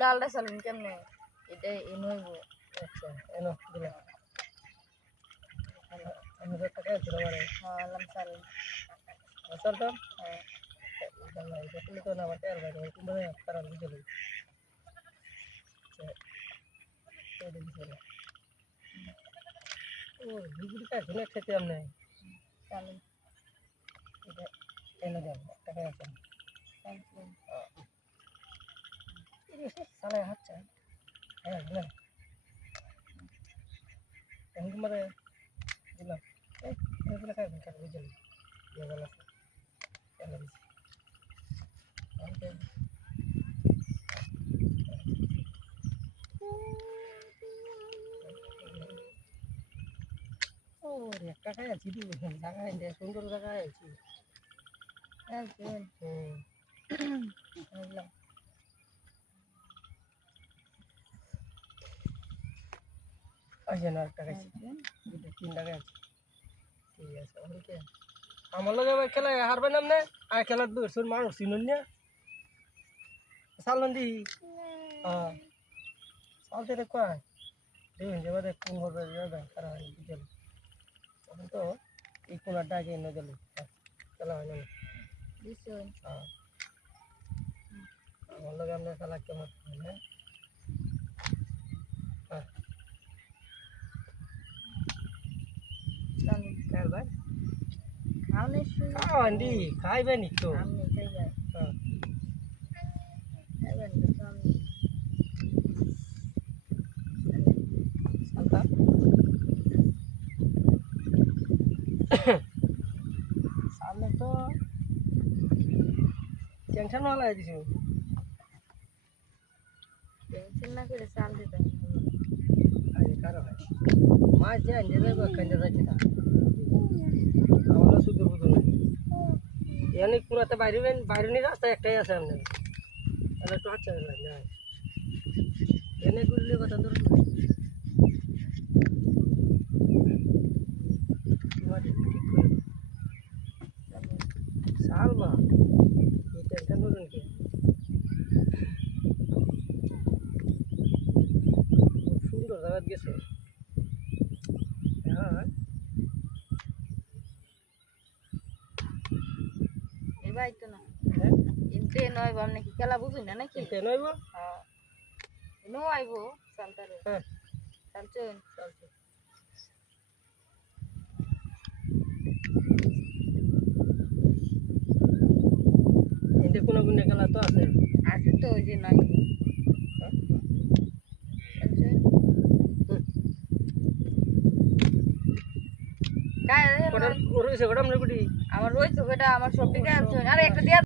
ডালটা চালুন কেমনে এটা এনইব আচ্ছা এনো দিলাম আমি তো টাকা দিতে পারে হ্যাঁ আলাম চালুন চল তো দাঁড়া এটা তুমি তো না আমার টায়ার বাইরে তুমি বলে কারণ দিতে হবে আচ্ছা এই দিন চলে ও বিজলি কাজ না খেতে আমনে চালুন এটা এনে দেন টাকা আছে থ্যাংক ইউ সালে হচ্ছে হ্যাঁ না এখন মানে দিলাম এই এগুলো খাই কাট বুঝলি এগুলো আছে এনে দিছি ওকে ও রে টাকা আছে দি জায়গা এনে সুন্দর জায়গা আছে থ্যাংক ইউ বুঝলাম আচ্ছা না টাকা আছে দুটো 3 টাকা আছে ঠিক আছে ওকে আমার লগে খেলা হারবে না আমনে আর খেলা দুইজন মানুষ চিনুন না চালন দি হ্যাঁ চালতে রে কয় দেখুন যে বাদে কোন হবে যাবে খারাপ হয়ে গেল তখন তো এই কোনারটা আগে এনে গেল খেলা হয় না দিছুন হ্যাঁ আমার লগে আমরা খেলা কেমন হ্যাঁ হ্যাঁ চালুন খেল ভাই খাওনে শুরু খাওয়ান দি খাইবে নি তো আমি খাই যাই হ্যাঁ খাইবেন তো আমি চালতা সামনে তো টেনশন वाला है दिसु টেনশন না করে চাল দিতাম আরে কারো ভাই মাছ যে আনতে যাবে কান্দে যাচ্ছে না আমরা শুধু বুঝুন না এনে পুরাতে বাইরে নি রাস্তা একটাই আছে আমাদের তাহলে তো আচ্ছা না এনে গুলি কথা ধরুন সাল মা এই টেনশন ধরুন কি সুন্দর জায়গা গেছে হ্যাঁ এবাই তো না হ্যাঁ ইনতে নয় বাম নাকি খেলা বুঝুন না নাকি এটা নইব হ্যাঁ নো আইবো চালতারে হ্যাঁ চালচুন চলছে এতে কোনো খেলা তো আছে আছে তো ওই যে নয় চালচুন কায় ওর রয়েছে ওটা মনে করি আমার রয়েছে ওটা আমার সব দিকে আছে আরে একটা দিয়া